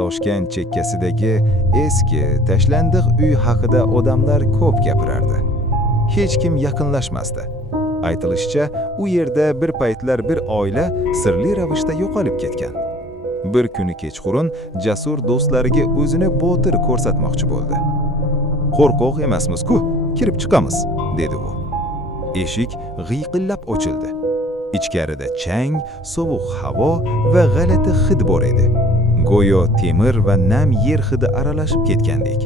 Toshkent chekkasidagi eski, tashlandiq uy haqida odamlar ko'p gapirardi. Hech kim yaqinlashmasdi. Aytilishicha, u yerda bir paytlar bir oila sirli ravishda yo'qolib ketgan. Bir kuni kechqurun Jasur do'stlariga o'zini botir ko'rsatmoqchi bo'ldi. "Qo'rqoq emasmiz-ku, kirib chiqamiz", dedi u. Eshik g'iyqillab ochildi. Ichkarida chang, sovuq havo va g'alati hid bor edi. Go'yo temir va nam yer hidi aralashib ketgandek.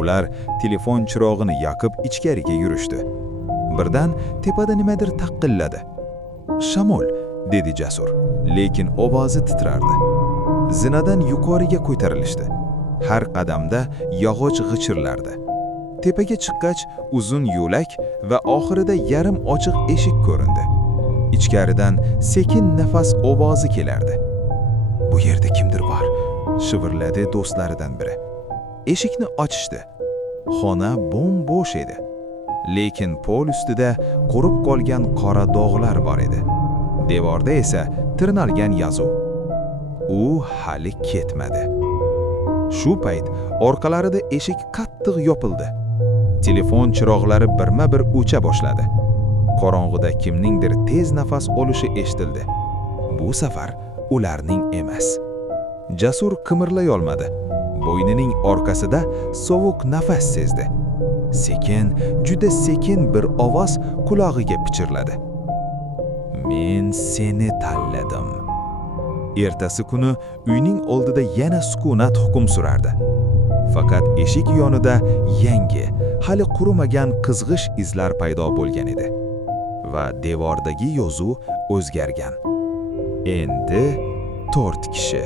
Ular telefon chirog'ini yoqib ichkariga yurishdi. Birdan tepada nimadir taqilladi. "Shamol", dedi Jasur, lekin ovozi titrardi. Zinadan yuqoriga ko'tarilishdi. Har qadamda yog'och g'ichirlardi. Tepaga chiqqach, uzun yo'lak va oxirida yarim ochiq eshik ko'rindi. Ichkaridan sekin nafas ovozi kelardi. "Bu yerda kimdir bor", shivirladi do'stlaridan biri. Eshikni ochishdi. Xona bo'm-bo'sh edi. Lekin pol ustida qurib qolgan qora dog'lar bor edi. Devorda esa tirnalgan yozuv. U hali ketmadi. Shu payt orqalarida eshik qattiq yopildi. Telefon chiroqlari birma-bir o'cha boshladi. Qorong'uda kimningdir tez nafas olishi eshitildi. Bu safar ularning emas. Jasur qimirlay olmadi. Bo'ynining orqasida sovuq nafas sezdi. Sekin, juda sekin bir ovoz qulog'iga pichirladi. "Men seni tanladim." Ertasi kuni uyning oldida yana sukunat hukm surardi. Faqat eshik yonida yangi, hali qurimagan qizg'ish izlar paydo bo'lgan edi va devordagi yozuv o'zgargan. Endi 4 kishi